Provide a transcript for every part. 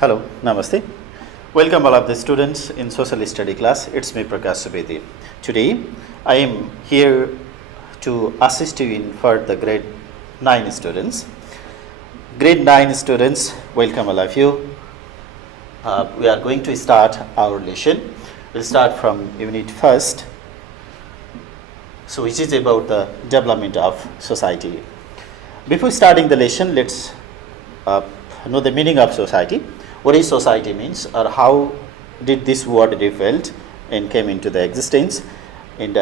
Hello, Namaste. Welcome all of the students in social study class. It's me Prakash Subedi. Today I am here to assist you in for the grade 9 students. Grade 9 students, welcome all of you. We are going to start our lesson. We'll start from unit first. So which is about the development of society. Before starting the lesson, let's know the meaning of society. What is society means, or how did this word develop and came into the existence, and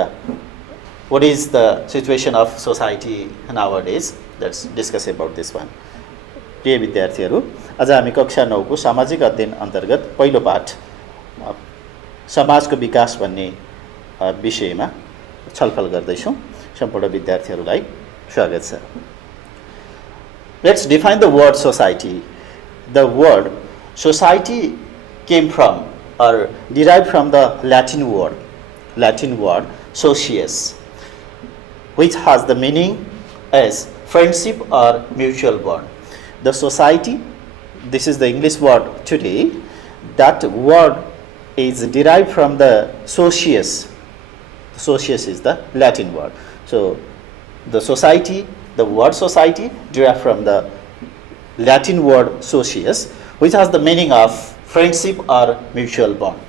what is the situation of society nowadays. Let's discuss about this one. प्रिय विद्यार्थीहरू, आज हामी कक्षा 9 को सामाजिक अध्ययन अन्तर्गत पहिलो पाठ समाजको विकास भन्ने विषयमा छलफल गर्दैछौँ। सम्पूर्ण विद्यार्थीहरूलाई स्वागत छ। Let's define the word society. The word society came from or derived from the Latin word socius, which has the meaning as friendship or mutual bond. The society, this is the English word today, that word is derived from the socius. Socius is the Latin word. So the society, the word society derived from the Latin word socius, which has the meaning of friendship or mutual bond.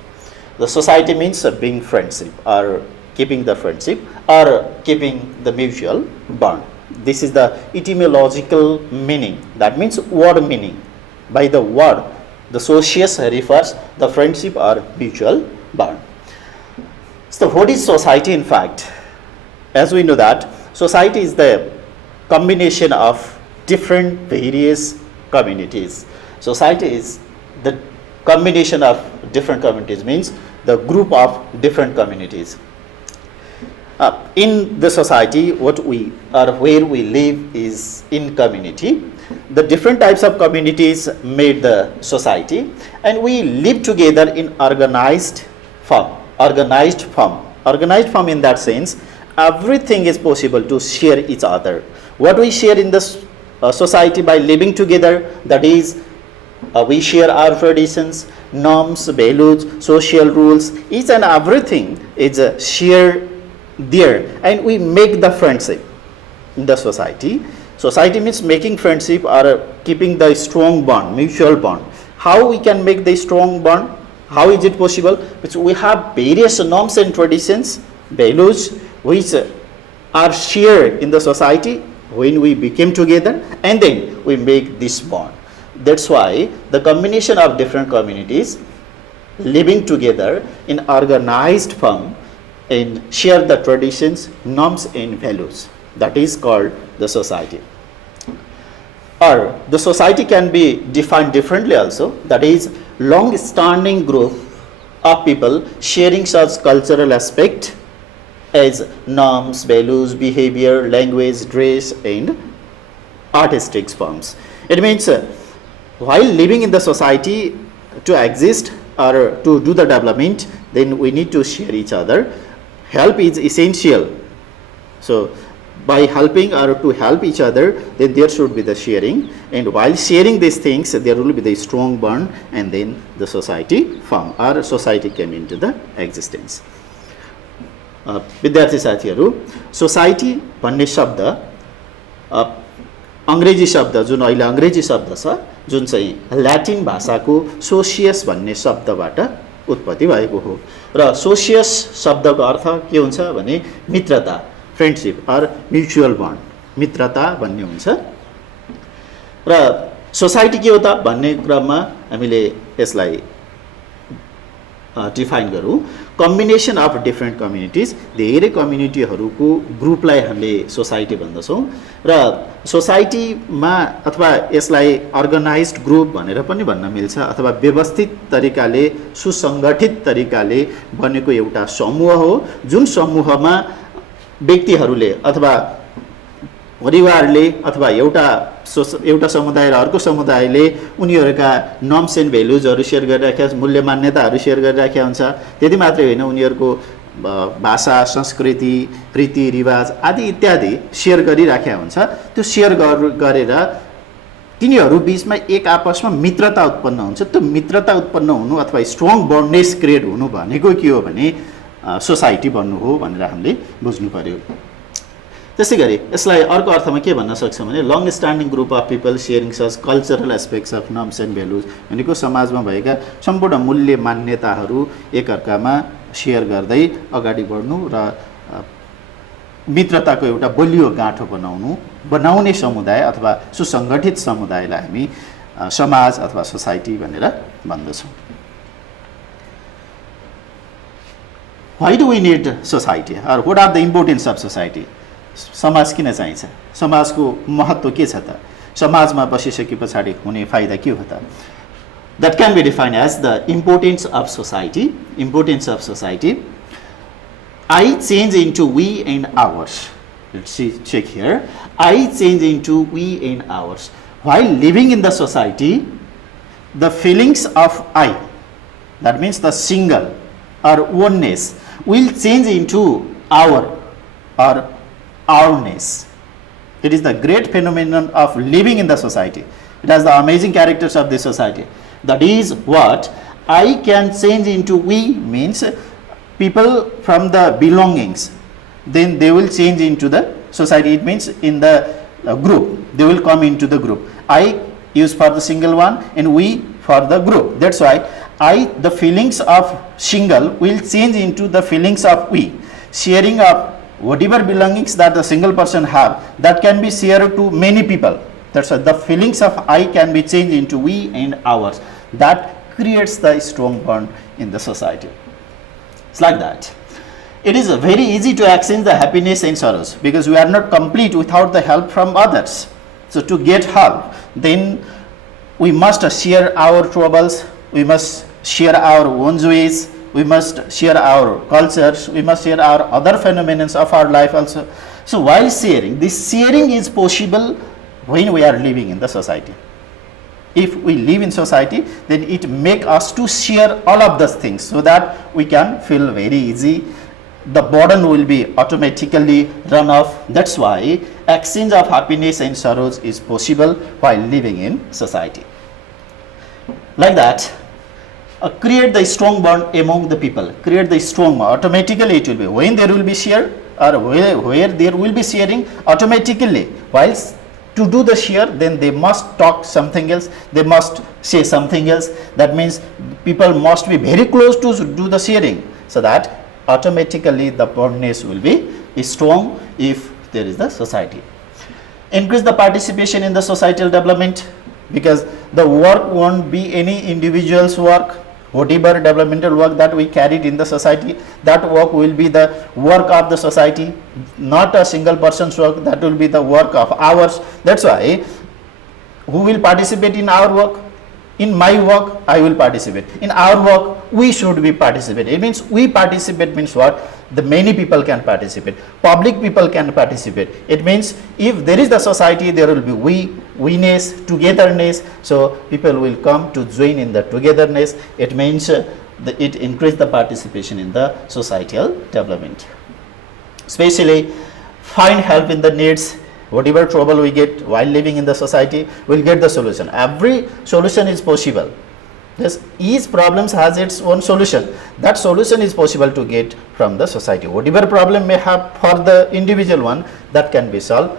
The society means being friendship or keeping the friendship or keeping the mutual bond. This is the etymological meaning. That means word meaning. By the word, the socius refers the friendship or mutual bond. So what is society in fact? As we know that society is the combination of different various communities. Society is the combination of different communities, means the group of different communities. In the society, what we or where we live is in community. The different types of communities made the society, and we live together in organized form. Organized form in that sense, everything is possible to share each other. What we share in this society by living together, that is, we share our traditions, norms, values, social rules, each and everything is shared there, and we make the friendship in the society. Society means making friendship or keeping the strong bond, mutual bond. How we can make the strong bond? How is it possible? Because we have various norms and traditions, values, which are shared in the society when we became together, and then we make this bond. That's why the combination of different communities living together in organized form and share the traditions, norms and values, that is called the society. Or the society can be defined differently also, that is long-standing group of people sharing such cultural aspect as norms, values, behavior, language, dress and artistic forms. It means while living in the society, to exist or to do the development, then we need to share each other. Help is essential. So by helping or to help each other, then there should be the sharing, and while sharing these things, there will be the strong bond, and then the society form or society came into the existence. विद्यार्थी साथीहरू, society भन्ने शब्द अंग्रेजी शब्द जुन अहिले अंग्रेजी शब्द छ, जुन चाहिँ ल्याटिन भाषाको सोसियस भन्ने शब्दबाट उत्पत्ति भएको हो, र सोसियस शब्दको अर्थ के हुन्छ भने मित्रता, फ्रेन्डशिप अर म्युचुअल बन्ड, मित्रता भन्ने हुन्छ। र सोसाइटी के हो त भन्ने क्रममा हामीले यसलाई डिफाइन गरौँ। कम्बिनेसन अफ डिफ्रेन्ट कम्युनिटिज, धेरै कम्युनिटीहरूको ग्रुपलाई हामीले सोसाइटी भन्दछौँ, र सोसाइटीमा अथवा यसलाई अर्गनाइज्ड ग्रुप भनेर पनि भन्न मिल्छ, अथवा व्यवस्थित तरिकाले सुसङ्गठित तरिकाले बनेको एउटा समूह हो, जुन समूहमा व्यक्तिहरूले अथवा परिवारले अथवा एउटा समुदाय र अर्को समुदायले उनीहरूका नर्म्स एन्ड भ्यालुजहरू सेयर गरिराखेका, मूल्य मान्यताहरू सेयर गरिराखेका हुन्छ। त्यति मात्रै होइन, उनीहरूको भाषा, संस्कृति, रीतिरिवाज आदि इत्यादि सेयर गरिराखेका हुन्छ। त्यो सेयर गरेर तिनीहरू बीचमा एक आपसमा मित्रता उत्पन्न हुन्छ। त्यो मित्रता उत्पन्न हुनु अथवा स्ट्रङ बन्डनेस क्रिएट हुनु भनेको के हो भने सोसाइटी बन्नु हो भनेर हामीले बुझ्नु पर्यो। त्यसै गरी यसलाई अर्को अर्थमा के भन्न सक्छौँ भने long standing group of people sharing such cultural aspects of norms and values भनेको समाजमा भएका सम्पूर्ण मूल्य मान्यताहरू एकअर्कामा सेयर गर्दै अगाडि बढ्नु र मित्रताको एउटा बलियो गाँठो बनाउने समुदाय अथवा सुसङ्गठित समुदायलाई हामी समाज अथवा सोसाइटी भनेर भन्दछौँ। Why do we need society or what are the importance of society? समाज किन चाहिन्छ? समाजको महत्त्व के छ त? समाजमा बसिसके पछाडि हुने फाइदा के हो त? That can be defined as the importance of society. Importance of society. I change into we and ours. Let's see, check here. I change into we and ours. While living in the society, the feelings of I, that means the single or oneness, will change into our or ourness. It is the great phenomenon of living in the society. It has the amazing characters of the society. That is what I can change into we means people from the belongings, then they will change into the society. It means in the group, they will come into the group. I use for the single one and we for the group. That's why the feelings of single will change into the feelings of we. Sharing of whatever belongings that the single person have, that can be shared to many people. That's why the feelings of I can be changed into we and ours. That creates the strong bond in the society. It's like that. It is very easy to exchange the happiness and sorrows because we are not complete without the help from others. So to get help, then we must share our troubles, we must share our own joys, we must share our cultures, we must share our other phenomena of our life also. So while sharing, this sharing is possible when we are living in the society. If we live in society, then it makes us to share all of those things so that we can feel very easy. The burden will be automatically run off. That's why exchange of happiness and sorrows is possible while living in society. Like that, create the strong bond among the people. Create the strong bond. Automatically it will be. When there will be share or where there will be sharing, automatically whilst to do the share, then they must talk something else, they must say something else. That means people must be very close to do the sharing, so that automatically the bondness will be strong if there is the society. Increase the participation in the societal development, because the work won't be any individual's work. Whatever developmental work that we carried in the society, that work will be the work of the society, not a single person's work. That will be the work of ours. That's why who will participate in our work? In my work, I will participate. In our work, we should be participate. It means we participate means what? The many people can participate. Public people can participate. It means if there is the society, there will be we-ness, togetherness. So people will come to join in the togetherness. It means it increase the participation in the societal development. Especially find help in the needs. Whatever trouble we get while living in the society, we'll get the solution. Every solution is possible. Yes, each problem has its own solution. That solution is possible to get from the society. Whatever problem may have for the individual one, that can be solved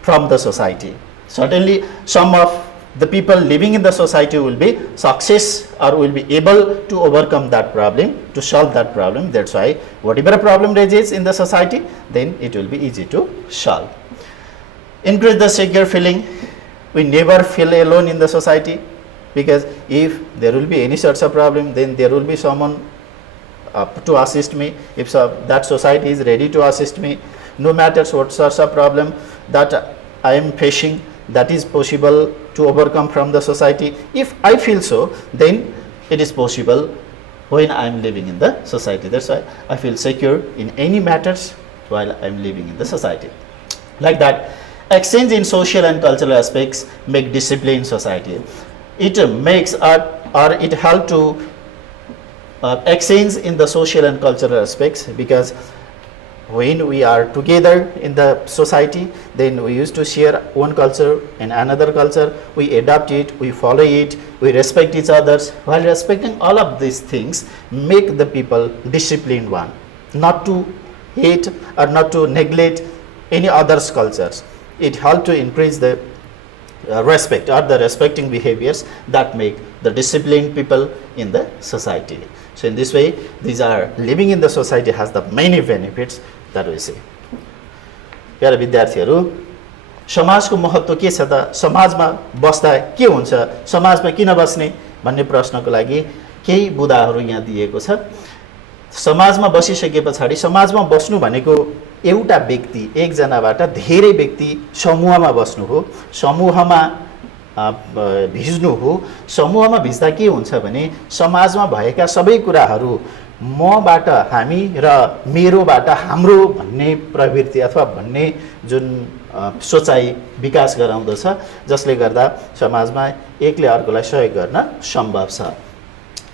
from the society. Certainly, some of the people living in the society will be success or will be able to overcome that problem, to solve that problem. That's why whatever problem raises in the society, then it will be easy to solve. Increase the secure feeling. We never feel alone in the society, because if there will be any sorts of problem, then there will be someone to assist me. If that society is ready to assist me, no matter what sorts of problem that I am facing, that is possible to overcome from the society. If I feel so, then it is possible when I am living in the society. That's why I feel secure in any matters while I am living in the society. Like that, exchange in social and cultural aspects make discipline in society. It makes or it help to exchange in the social and cultural aspects, because when we are together in the society, then we used to share one culture and another culture, we adopt it, we follow it, we respect each others. While respecting all of these things, make the people disciplined one, not to hate or not to neglect any other's cultures. It helps to increase the respect or the respecting behaviors that make the disciplined people in the society. So in this way, these are living in the society has the many benefits that we see. प्यारा विद्यार्थीहरू, समाजको महत्त्व के छ त, समाजमा बस्दा के हुन्छ, समाजमा किन बस्ने भन्ने प्रश्नको लागि केही बुदाहरू यहाँ दिएको छ। समाजमा बसिसके पछाडि समाजमा बस्नु भनेको एउटा व्यक्ति एकजनाबाट धेरै व्यक्ति समूहमा बस्नु हो, समूहमा भिज्नु हो। समूहमा भिज्दा के हुन्छ भने समाजमा भएका सबै कुराहरू मबाट हामी र मेरोबाट हाम्रो भन्ने प्रवृत्ति अथवा भन्ने जुन सोचाइ विकास गराउँदछ, जसले गर्दा समाजमा एकले अर्कोलाई सहयोग गर्न सम्भव छ।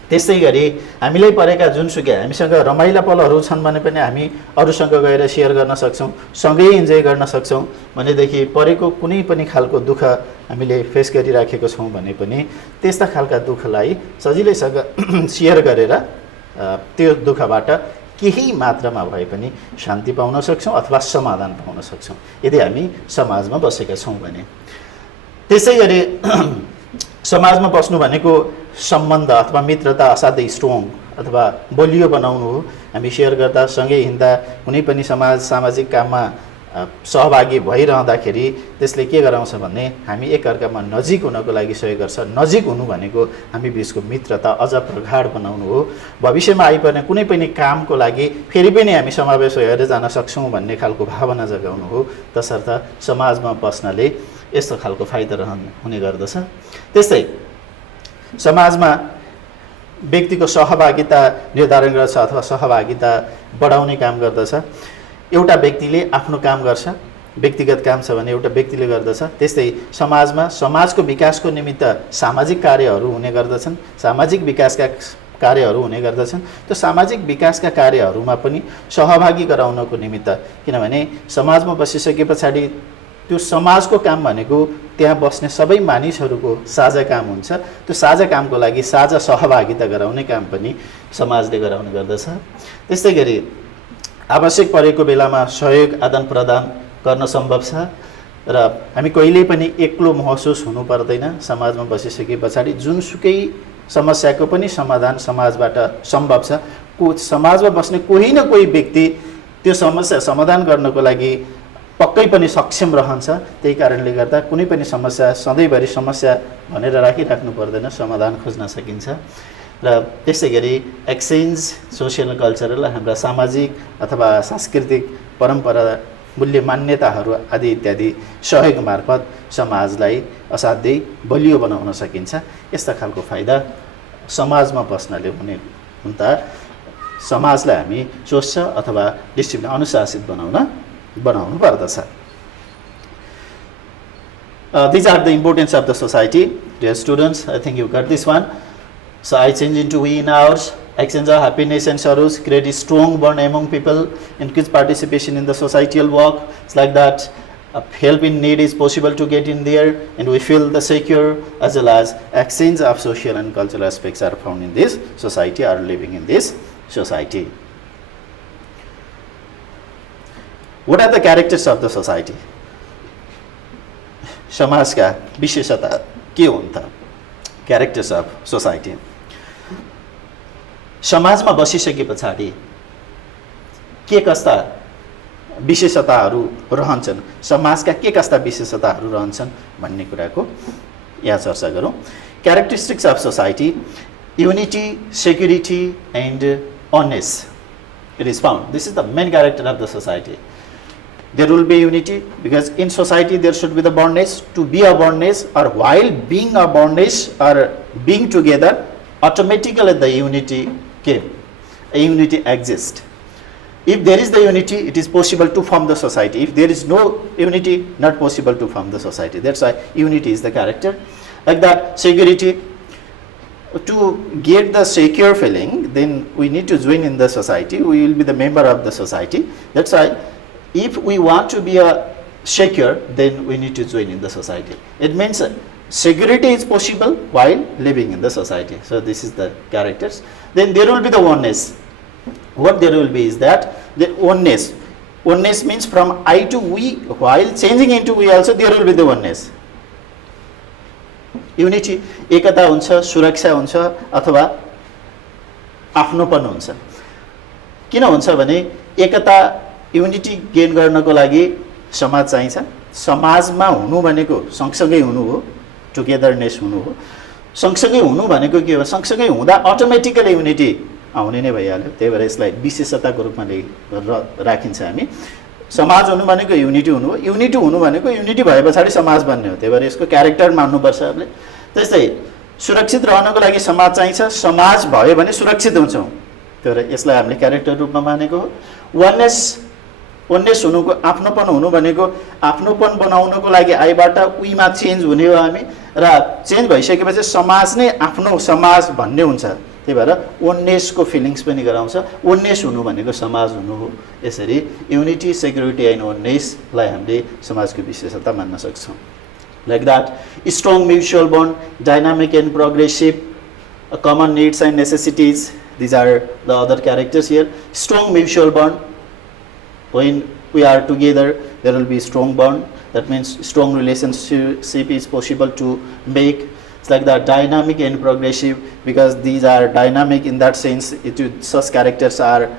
त्यसै गरी हामीलाई परेका जुनसुकै हामीसँग रमाइला पलहरू छन् भने पनि हामी अरूसँग गएर सेयर गर्न सक्छौँ, सँगै इन्जोय गर्न सक्छौँ। भनेदेखि परेको कुनै पनि खालको दुःख हामीले फेस गरिराखेको छौँ भने पनि त्यस्ता खालका दुःखलाई सजिलैसँग सेयर गरेर त्यो दुःखबाट केही मात्रामा भए पनि शान्ति पाउन सक्छौँ अथवा समाधान पाउन सक्छौँ यदि हामी समाजमा बसेका छौँ भने। त्यसै गरी समाजमा बस्नु भनेको सम्बन्ध अथवा मित्रता असाध्यै स्ट्रङ अथवा बलियो बनाउनु हो। हामी सेयर गर्दा सँगै हिँड्दा कुनै पनि सामाजिक काममा सहभागी भइरहँदाखेरि त्यसले के गराउँछ भने हामी एकअर्कामा नजिक हुनको लागि सहयोग गर्छ। नजिक हुनु भनेको हामी बिचको मित्रता अझ प्रगाढ बनाउनु हो। भविष्यमा आइपर्ने कुनै पनि कामको लागि फेरि पनि हामी समावेश भएर जान सक्छौँ भन्ने खालको भावना जगाउनु हो। तसर्थ समाजमा बस्नाले यस्तो खालको फाइदा हुने गर्दछ। त्यस्तै समाजमा व्यक्तिको सहभागिता निर्धारण गर्छ अथवा सहभागिता बढाउने काम गर्दछ। एउटा व्यक्तिले आफ्नो काम गर्छ, व्यक्तिगत काम छ भने एउटा व्यक्तिले गर्दछ। त्यस्तै समाजमा समाजको विकासको निमित्त सामाजिक कार्यहरू हुने गर्दछन्, सामाजिक विकासका कार्यहरू हुने गर्दछन्। त्यो सामाजिक विकासका कार्यहरूमा पनि सहभागी गराउनको निमित्त, किनभने समाजमा बसिसके पछाडि त्यो समाजको काम भनेको त्यहाँ बस्ने सबै मानिसहरूको साझा काम हुन्छ। त्यो साझा कामको लागि साझा सहभागिता गराउने काम पनि समाजले गराउने गर्दछ। त्यस्तै गरी आवश्यक परेको बेलामा सहयोग आदान प्रदान गर्न सम्भव छ र हामी कहिल्यै पनि एक्लो महसुस हुनु पर्दैन। समाजमा बसिसके पछाडि जुनसुकै समस्याको पनि समाधान समाजबाट सम्भव छ। समाजमा बस्ने कोही न कोही व्यक्ति त्यो समस्या समाधान गर्नको लागि पक्कै पनि सक्षम रहन्छ। त्यही कारणले गर्दा कुनै पनि समस्या सधैँभरि समस्या भनेर राखिराख्नु पर्दैन, समाधान खोज्न सकिन्छ। र त्यसै गरी एक्सचेन्ज सोसियल कल्चरल हाम्रा सामाजिक अथवा सांस्कृतिक परम्परा मूल्य मान्यताहरू आदि इत्यादि सहयोग मार्फत समाजलाई असाध्यै बलियो बनाउन सकिन्छ। यस्ता खालको फाइदा समाजमा बस्नाले हुने हुँदा समाजलाई हामी स्वस्थ अथवा डिसिप्लिन अनुशासित बनाउनु पर्दछ। These are the importance of the society. Dear students, I think you got this one. So I change into we in ours, exchange of happiness and sorrows, create a strong bond among people, increase participation in the societal work. It's like that. Help in need is possible to get in there, and we feel the secure, as well as exchange of social and cultural aspects are found in this society, are living in this society. What are the characters of the society? समाजका विशेषता के हुन् त? Characters of society. समाजमा बसिसके पछाडि के कस्ता विशेषताहरू रहन्छन्, समाजका के कस्ता विशेषताहरू रहन्छन् भन्ने कुराको यहाँ चर्चा गरौँ। Characteristics of society: unity, security and oneness. It is found. This is the main character of the society. There will be unity because in society there should be the bondness. To be a bondness, or while being a bondness or being together, automatically the unity came. A unity exists. If there is the unity, it is possible to form the society. If there is no unity, not possible to form the society. That's why unity is the character. Like that, security. to get the secure feeling, then we need to join in the society. We will be the member of the society. That's why if we want to be a secure, then we need to join in the society. It means security is possible while living in the society. So this is the characters. Then there will be the oneness. What there will be is that the oneness. Oneness means from I to we, while changing into we also there will be the oneness. Unity, एकता हुन्छ, सुरक्षा हुन्छ अथवा आफ्नोपन हुन्छ. किन हुन्छ भने एकता unity gain गर्नको लागि समाज चाहिन्छ. समाजमा हुनु भनेको सँगसँगै हुनु हो, टुगेदरनेस हुनु हो. सँगसँगै हुनु भनेको के हो? सँगसँगै हुँदा अटोमेटिकली युनिटी आउने नै भइहाल्यो. त्यही भएर यसलाई विशेषताको रूपमा राखिन्छ हामी. समाज हुनु भनेको युनिटी हुनु हो, युनिटी हुनु भनेको युनिटी भए पछाडि समाज बन्ने हो. त्यही भएर यसको क्यारेक्टर मान्नुपर्छ हामीले. त्यस्तै सुरक्षित रहनको लागि समाज चाहिन्छ, समाज भयो भने सुरक्षित हुन्छौँ. त्यही भएर यसलाई हामीले क्यारेक्टर रूपमा मानेको हो. वननेस हुनुको आफ्नोपन हुनु भनेको आफ्नोपन बनाउनको लागि आइबाट उहीमा चेन्ज हुने हो हामी, र चेन्ज भइसकेपछि समाज नै आफ्नो समाज भन्ने हुन्छ. त्यही भएर वननेसको फिलिङ्स पनि गराउँछ. वननेस हुनु भनेको समाज हुनु हो. यसरी युनिटी, सेक्युरिटी एन्ड वननेसलाई हामीले समाजको विशेषता मान्न सक्छौँ. Like that, strong mutual bond, dynamic and progressive, common needs and necessities. These are the other characters here. Strong mutual bond. When we are together, there will be strong bond. That means strong relationship is possible to make. It's like that. Dynamic and progressive, because these are dynamic in that sense. Such characters are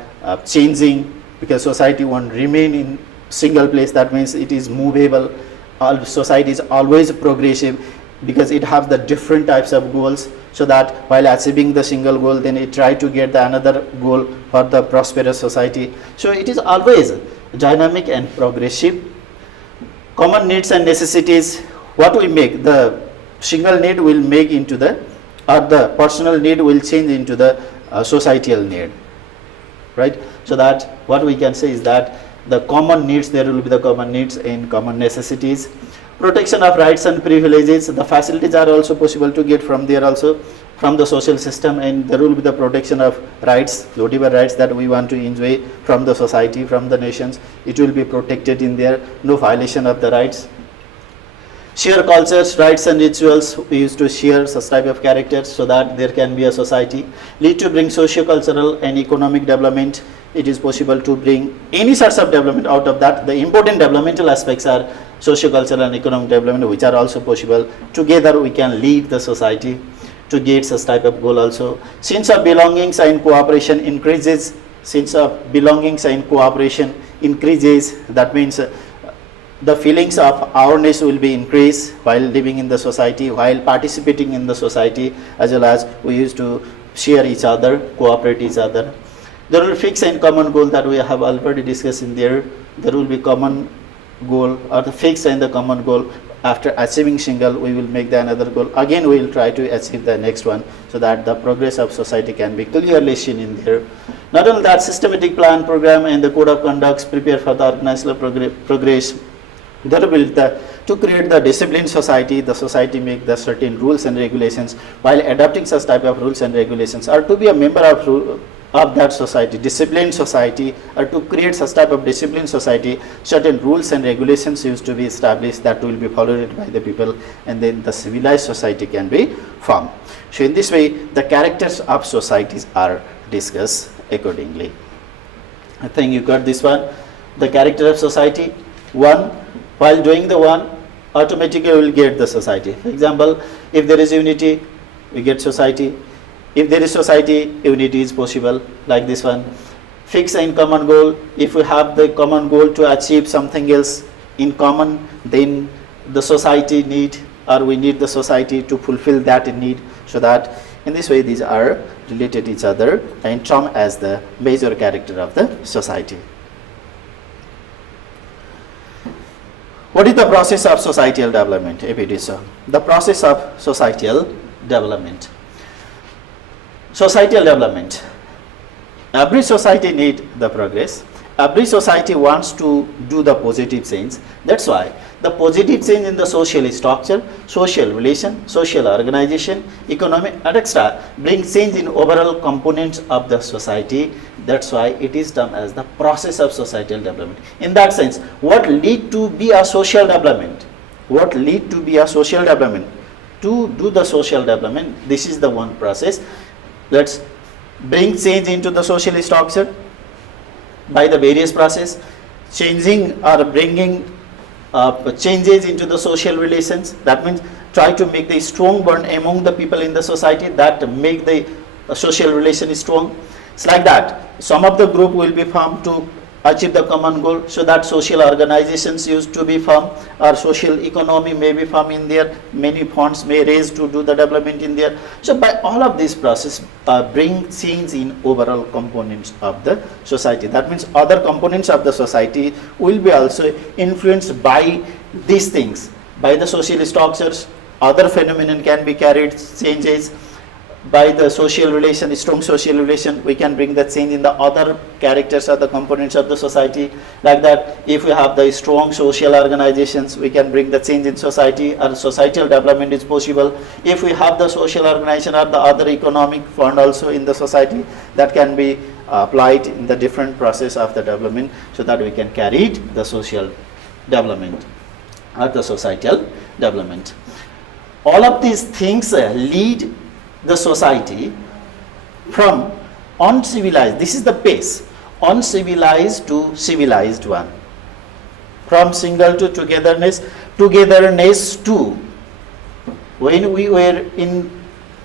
changing, because society won't remain in single place. That means it is movable. All society is always progressive, because it has the different types of goals, so that while achieving the single goal, then it try to get the another goal for the prosperous society. So it is always dynamic and progressive. Common needs and necessities. What we make, the single need will make into the, or the personal need will change into the societal need, right? So that what we can say is that the common needs, there will be the common needs and common necessities. Protection of rights and privileges. The facilities are also possible to get from there also, from the social system, and there will be the protection of rights, whatever rights that we want to enjoy from the society, from the nations. It will be protected in there. No violation of the rights. Share cultures, rights and rituals. We used to share such type of characters so that there can be a society. Lead to bring socio-cultural and economic development. It is possible to bring any sorts of development out of that. The important developmental aspects are socio-cultural and economic development, which are also possible. Together we can lead the society to get such type of goal also. Sense of belongings and cooperation increases. Sense of belongings and cooperation increases. That means the feelings of ourness will be increased while living in the society, while participating in the society, as well as we used to share each other, cooperate each other. There will be fixed and common goal that we have already discussed in there. There will be common goal, or the fixed and the common goal. After achieving single, we will make the another goal. Again, we will try to achieve the next one, so that the progress of society can be clearly seen in there. Not only that, systematic plan, program, and the code of conducts prepare for the organizational progress. There will be to create the disciplined society. The society make the certain rules and regulations. While adopting such type of rules and regulations, or to be a member of that society, disciplined society, or to create such type of disciplined society, certain rules and regulations used to be established that will be followed by the people, and then the civilized society can be formed. So in this way, the characters of societies are discussed accordingly. I think you got this one. The character of society. One, while doing the one, automatically we will get the society. For example, if there is unity, we get society. If there is society, unity is possible, like this one. Fixed and common goal. If we have the common goal to achieve something else in common, then the society need, or we need the society to fulfill that need. So that in this way, these are related to each other and termed as the major character of the society. What is the process of societal development? If it is so, the process of societal development. Societal development. Every society needs the progress. every society wants to do the positive change. That's why the positive change in the social structure, social relation, social organization, economy, etc. brings change in overall components of the society. That's why it is termed as the process of societal development. In that sense, what lead to be a social development? What lead to be a social development? To do the social development, this is the one process. Let's bring change into the social structure by the various process, changing or bringing changes into the social relations. That means try to make the strong bond among the people in the society that make the social relation strong. It's like that. Some of the group will be formed to achieve the common goal, so that social organizations used to be formed, or social economy may be formed in there, many funds may raise to do the development in there. So by all of this process bring change in overall components of the society. That means other components of the society will be also influenced by these things, by the social structures. Other phenomenon can be carried changes by the social relation, strong social relation. We can bring the change in the other characters or the components of the society. Like that, if we have the strong social organizations, we can bring the change in society, or societal development is possible. If we have the social organization or the other economic fund also in the society, that can be applied in the different process of the development, so that we can carry the social development or the societal development. All of these things lead the society from uncivilized, this is the pace, uncivilized to civilized one, from single to togetherness, togetherness to when we were in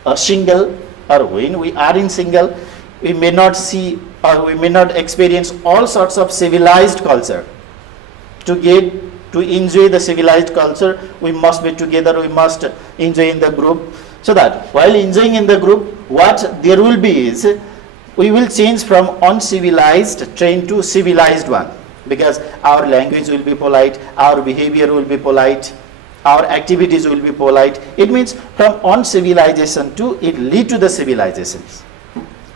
a single, or when we are in single, we may not see or we may not experience all sorts of civilized culture. To enjoy the civilized culture, we must be together, we must enjoy in the group. So that while enjoying in the group, what there will be is, we will change from uncivilized train to civilized one, because our language will be polite, our behavior will be polite, our activities will be polite. It means from uncivilization to it lead to the civilizations.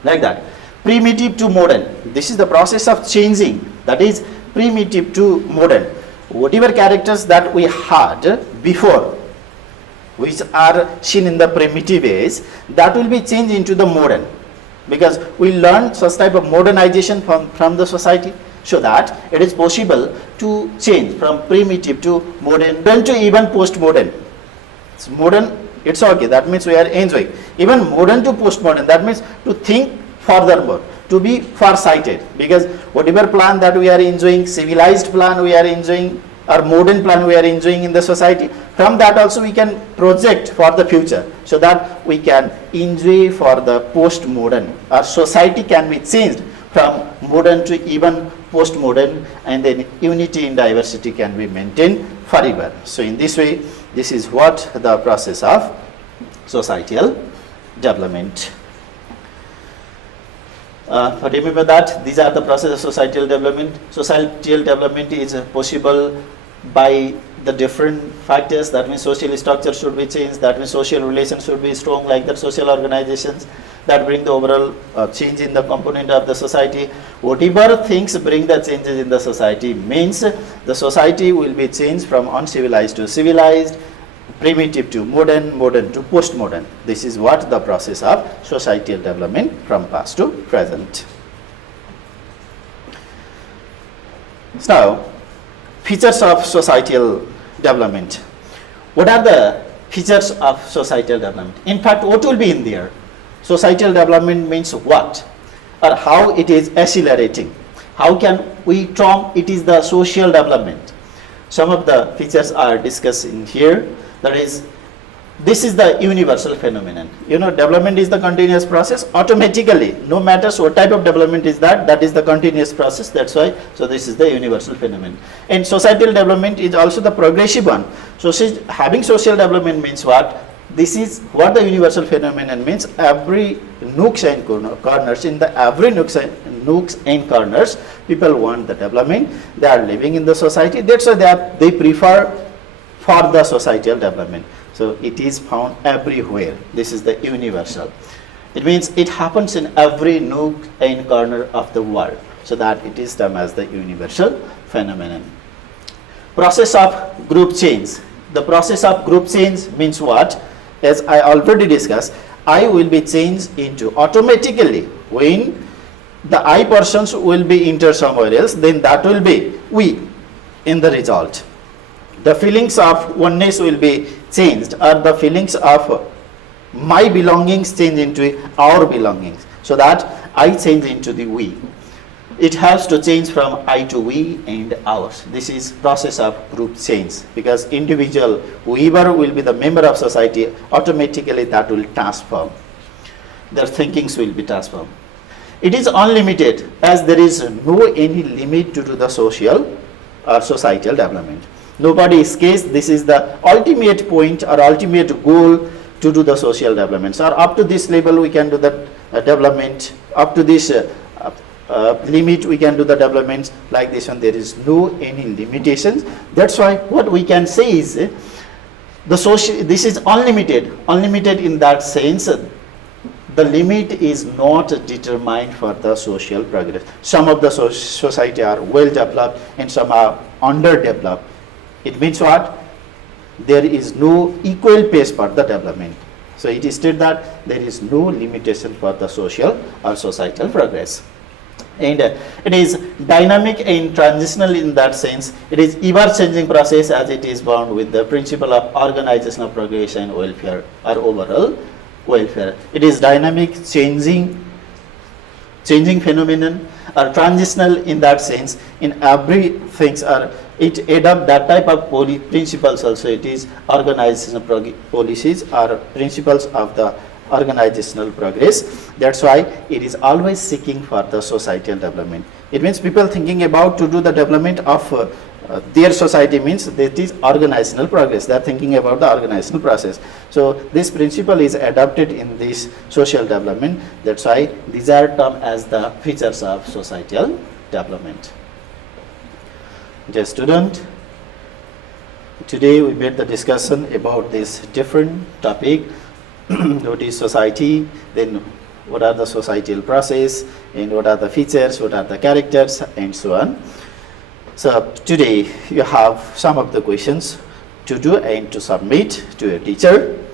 Like that. Primitive to modern. This is the process of changing. That is primitive to modern. Whatever characters that we had before, which are seen in the primitive age, that will be changed into the modern, because we learn such type of modernization from the society, so that it is possible to change from primitive to modern, then to even post-modern. It's modern, it's okay, that means we are enjoying. Even modern to post-modern, that means to think furthermore, to be far-sighted, because whatever plan that we are enjoying, civilized plan we are enjoying, or modern plan we are enjoying in the society, from that also we can project for the future, so that we can enjoy for the post-modern. Our society can be changed from modern to even post-modern, and then unity in diversity can be maintained forever. So in this way, this is what the process of societal development. Remember that these are the process of societal development. Societal development is possible by the different factors. That means social structure should be changed, that means social relations should be strong, like that social organizations that bring the overall change in the component of the society. Whatever things bring the changes in the society means the society will be changed from uncivilized to civilized, primitive to modern, modern to post-modern. This is what the process of societal development from past to present. So now, features of societal development. What are the features of societal development? In fact, what will be in there? Societal development means what? Or how it is accelerating? How can we term it is the social development? Some of the features are discussed in here. That is, this is the universal phenomenon. You know, development is the continuous process. Automatically, no matter what type of development is that, that is the continuous process. That's why, so this is the universal phenomenon. And societal development is also the progressive one. So having social development means what? This is what the universal phenomenon means. Every nooks and corners, in the every nooks and corners, people want the development. They are living in the society. That's why they prefer for the societal development. So it is found everywhere. This is the universal. It means it happens in every nook and corner of the world. so that it is termed as the universal phenomenon. Process of group change. The process of group change means what? As I already discussed, I will be changed into automatically when the I persons will be enter somewhere else, then that will be we in the result. The feelings of oneness will be changed, or the feelings of my belongings change into our belongings, so that I change into the we. It has to change from I to we and ours. This is process of group change, because individual, whoever will be the member of society, automatically that will transform. Their thinkings will be transformed. It is unlimited, as there is no any limit to the social or societal development. Nobody escapes. This is the ultimate point or ultimate goal to do the social development. So up to this level we can do the development, up to this limit we can do the developments. Like this one, there is no any limitations. That's why what we can say is the social, this is unlimited. Unlimited in that sense, the limit is not determined for the social progress. Some of the society are well developed and some are underdeveloped. It means what? There is no equal pace for the development. So it is stated that there is no limitation for the social or societal progress. And it is dynamic and transitional in that sense. It is ever changing process, as it is bound with the principle of organizational progress and welfare or overall welfare. It is dynamic, changing phenomenon, or transitional in that sense. In every things are it adopt that type of principles also. It is organizational policies or principles of the organizational progress. That's why it is always seeking for the societal development. It means people thinking about to do the development of their society means that is organizational progress. They are thinking about the organizational process. So this principle is adopted in this social development. That's why these are termed as the features of societal development. Dear student, today we made the discussion about this different topic. What is society, then what are the societal process, and what are the features, what are the characters, and so on. So today you have some of the questions to do and to submit to your teacher.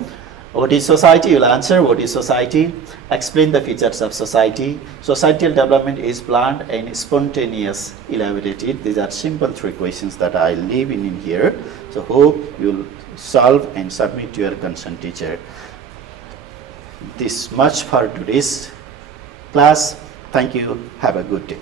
What is society? You will answer what is society, explain the features of society. Societal development is planned and spontaneous, elaborated. These are simple 3 questions that I leave in here. So hope you will solve and submit to your concerned teacher. This much for today's class. Thank you. Have a good day.